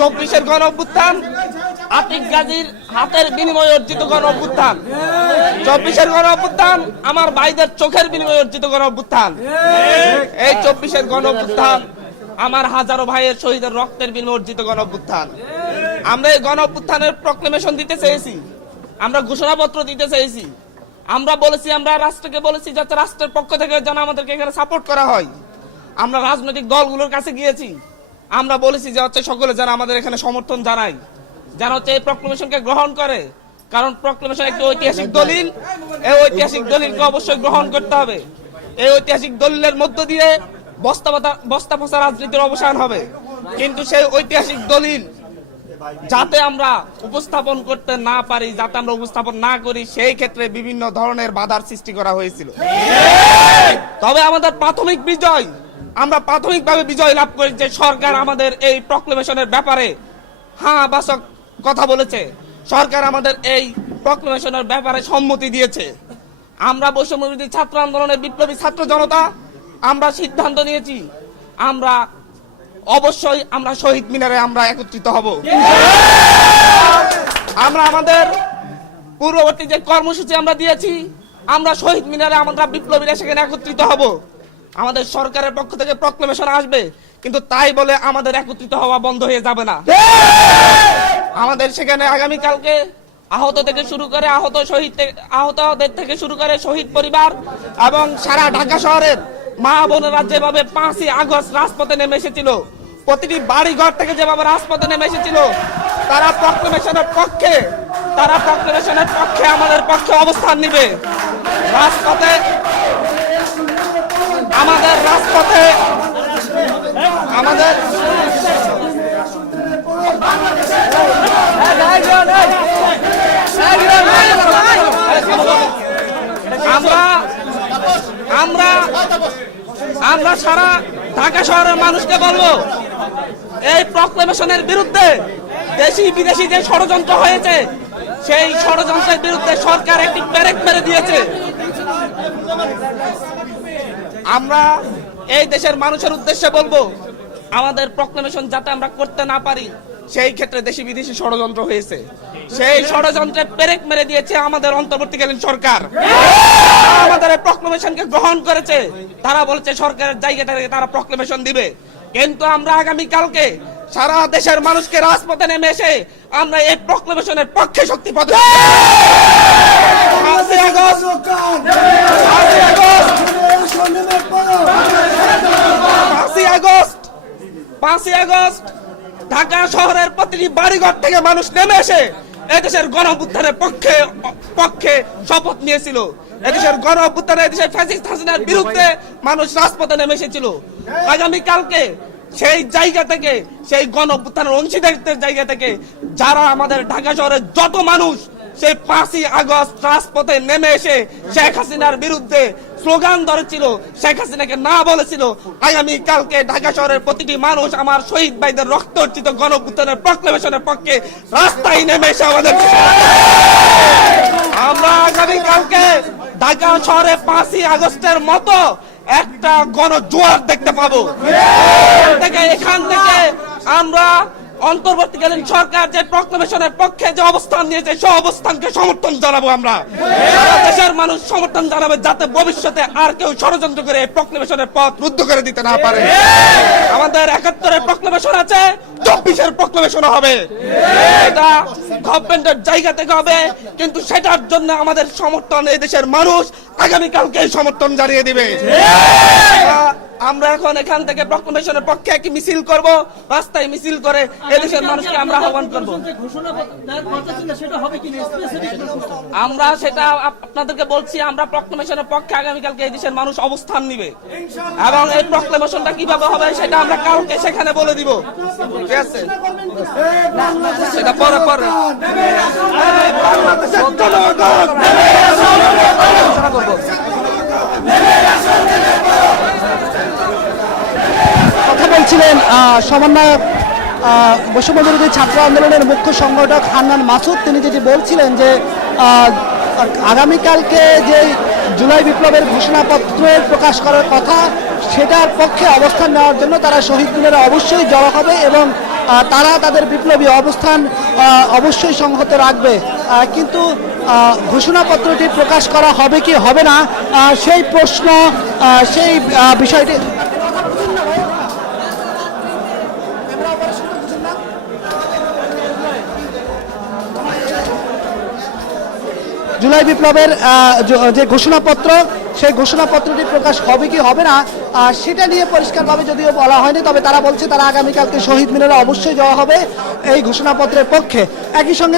চব্বিশের গণ অভ্যুত্থান আতিক গাজীর হাতের বিনিময়ে অর্জিত গণ অভ্যুত্থান। 24-এর গণ অভ্যুত্থান আমার ভাইদের চোখের বিনিময়ে অর্জিত গণ অভ্যুত্থান। এই 24-এর গণ অভ্যুত্থান আমার হাজারো ভাইয়ের শহীদের রক্তের বিনিময়ে অর্জিত গণ অভ্যুত্থান। আমরা এই গণ অভ্যুত্থানের প্রক্লেমেশন দিতে চেয়েছি, আমরা ঘোষণাপত্র দিতে চেয়েছি, আমরা বলেছি, আমরা রাষ্ট্রকে বলেছি যাতে রাষ্ট্রের পক্ষ থেকে যেন আমাদেরকে এখানে সাপোর্ট করা হয়। আমরা রাজনৈতিক দলগুলোর কাছে গিয়েছি, আমরা বলেছি যে হচ্ছে সকলে যারা আমাদের এখানে সমর্থন জানায়, যারা হচ্ছে এই প্রক্লেমেশনকে গ্রহণ করে, কারণ প্রক্লেমেশন একটি ঐতিহাসিক দলিল। এই ঐতিহাসিক দলিলকে অবশ্যই গ্রহণ করতে হবে। এই ঐতিহাসিক দলিলের মধ্য দিয়ে বস্তা পচা রাজনীতির অবসান হবে। কিন্তু সেই ঐতিহাসিক দলিল যাতে আমরা উপস্থাপন করতে না পারি, যাতে আমরা উপস্থাপন না করি, সেই ক্ষেত্রে বিভিন্ন ধরনের বাধার সৃষ্টি করা হয়েছিল। তবে আমাদের প্রাথমিক বিজয়, আমরা প্রাথমিকভাবে বিজয় লাভ করি যে সরকার আমাদের এই প্রক্লেমেশনের ব্যাপারে হ্যাঁ বাসক কথা বলেছে, সরকার আমাদের এই প্রক্লেমেশনের ব্যাপারে সম্মতি দিয়েছে। আমরা বৈষম্যবিরোধী ছাত্র আন্দোলনের বিপ্লবী ছাত্র জনতা আমরা সিদ্ধান্ত নিয়েছি, আমরা অবশ্যই আমরা শহীদ মিনারে আমরা একত্রিত হব। আমরা আমাদের পূর্ববর্তী যে কর্মসূচি আমরা দিয়েছি, আমরা শহীদ মিনারে আমরা বিপ্লবীরা সেখানে একত্রিত হব। আমাদের সরকারের পক্ষ থেকে প্রক্লেমেশন আসবে, কিন্তু তাই বলে আমাদের একত্রিত হওয়া বন্ধ হয়ে যাবে না। আমাদের সেখানে আগামীকালকে আহতদের থেকে শুরু করে শহীদ পরিবার এবং সারা ঢাকা শহরের মা বোনেরা যেভাবে 5ই আগস্ট রাজপথে নেমে এসেছিল, প্রতিটি বাড়ি ঘর থেকে যেভাবে রাজপথে নেমে এসেছিল, তারা প্রক্লেমেশনের পক্ষে আমাদের পক্ষে অবস্থান নিবে। রাজপথে আমরা সারা ঢাকা শহরের মানুষকে বলবো, এই প্রক্লেমেশনের বিরুদ্ধে দেশি বিদেশি যে ষড়যন্ত্র হয়েছে, সেই ষড়যন্ত্রের বিরুদ্ধে সরকার একটি ব্যারেক মেরে দিয়েছে। আমরা এই দেশের মানুষের উদ্দেশ্যে বলবো, আমাদের প্রক্লেমেশন যাতে আমরা করতে না পারি, সেই ক্ষেত্রে দেশি বিদেশি ষড়যন্ত্র হয়েছে, সেই ষড়যন্ত্রে পেরেক মেরে দিয়েছে আমাদের অন্তর্বর্তীকালীন সরকার। আমাদের এই প্রক্লেমেশনকে গ্রহণ করেছে, তারা বলছে সরকারের জায়গা থেকে তারা প্রক্লেমেশন দিবে। কিন্তু আমরা আগামীকালকে সারা দেশের মানুষকে রাজপথে নেমে এসে আমরা এই প্রক্লেমেশনের পক্ষে শক্তি প্রদর্শন 5ই আগস্ট ঢাকা শহরের প্রতিটি বাড়িঘর থেকে মানুষ নেমে এসে এদেশের গণ অভ্যুত্থানের পক্ষে শপথ নিয়েছিল। এদেশের গণ অভ্যুত্থানে এদেশের ফ্যাসিস্ট হাসিনার বিরুদ্ধে মানুষ রাজপথে নেমে এসেছিল। আগামীকালকে সেই জায়গা থেকে, সেই গণ অভ্যুত্থানের অংশীদারিত্বের জায়গা থেকে যারা আমাদের ঢাকা শহরের যত মানুষ সেই 5ই আগস্ট রাজপথে নেমে এসে শেখ হাসিনার বিরুদ্ধে স্লোগান ধরেছিল, শেখ হাসিনাকে না বলেছিল, আগামী কালকে ঢাকা শহরের প্রতিটি মানুষ আমার শহীদ ভাইদের রক্ত অর্জিত গণ অভ্যুত্থানের প্রক্লেমেশনের পক্ষে রাস্তায় নেমে এসে আমাদের আমরা আগামী কালকে ঢাকা শহরে 5ই আগস্টের মতো একটা গণজোয়ার দেখতে পাবো। এখান থেকে আমরা অন্তর্বর্তীকালীন সরকার যে প্রক্লেমেশনের পক্ষে যে অবস্থান নিয়েছে, সেই অবস্থানকে সমর্থন জানাবো। আমরা দেশের মানুষ সমর্থন জানাবে, যাতে ভবিষ্যতে আর কেউ ষড়যন্ত্র করে এই প্রক্লেমেশনের পথ রুদ্ধ করে দিতে না পারে। আমাদের 71-এর প্রক্লেমেশন আছে, 24-এর প্রক্লেমেশন হবে, এটা গভর্নমেন্টের জায়গা থেকে হবে, কিন্তু সেটার জন্য আমাদের সমর্থন এই দেশের মানুষ আগামীকালকে সমর্থন জানিয়ে দিবে। আমরা এখন এখান থেকে প্রক্লেমেশনের পক্ষে একটি মিছিল করব, রাস্তায় মিছিল করে এদেশের মানুষকে আমরা আহ্বান করব। আমরা সেটা আপনাদেরকে বলছি, আমরা প্রক্লেমেশনের পক্ষে আগামীকালকে এই দেশের মানুষ অবস্থান নিবে, এবং এই প্রক্লেমেশনটা কিভাবে হবে সেটা আমরা কালকে সেখানে বলে দিব। ঠিক আছে, সেটা পরে কথা বলছিলেন সমন্বয়ক বৈষম্যবিরোধী ছাত্র আন্দোলনের মুখ্য সংগঠক হান্নান মাসুদ। তিনি যেটি বলছিলেন যে আগামীকালকে যে জুলাই বিপ্লবের ঘোষণাপত্র প্রকাশ করার কথা, সেটার পক্ষে অবস্থান নেওয়ার জন্য তারা শহীদ মিনারে অবশ্যই জড়ো হবে এবং তারা তাদের বিপ্লবী অবস্থান অবশ্যই সংহত রাখবে। কিন্তু ঘোষণাপত্রটি প্রকাশ করা হবে কি হবে না সেই প্রশ্ন, সেই বিষয়টি জুলাই বিপ্লবের যে ঘোষণাপত্র, সেই ঘোষণাপত্রটি প্রকাশ হবে কি হবে না সেটা নিয়ে পরিষ্কারভাবে যদিও বলা হয়নি, তবে তারা বলছে তারা আগামীকালকে শহীদ মিনারে অবশ্যই যাওয়া হবে এই ঘোষণাপত্রের পক্ষে। একই সঙ্গে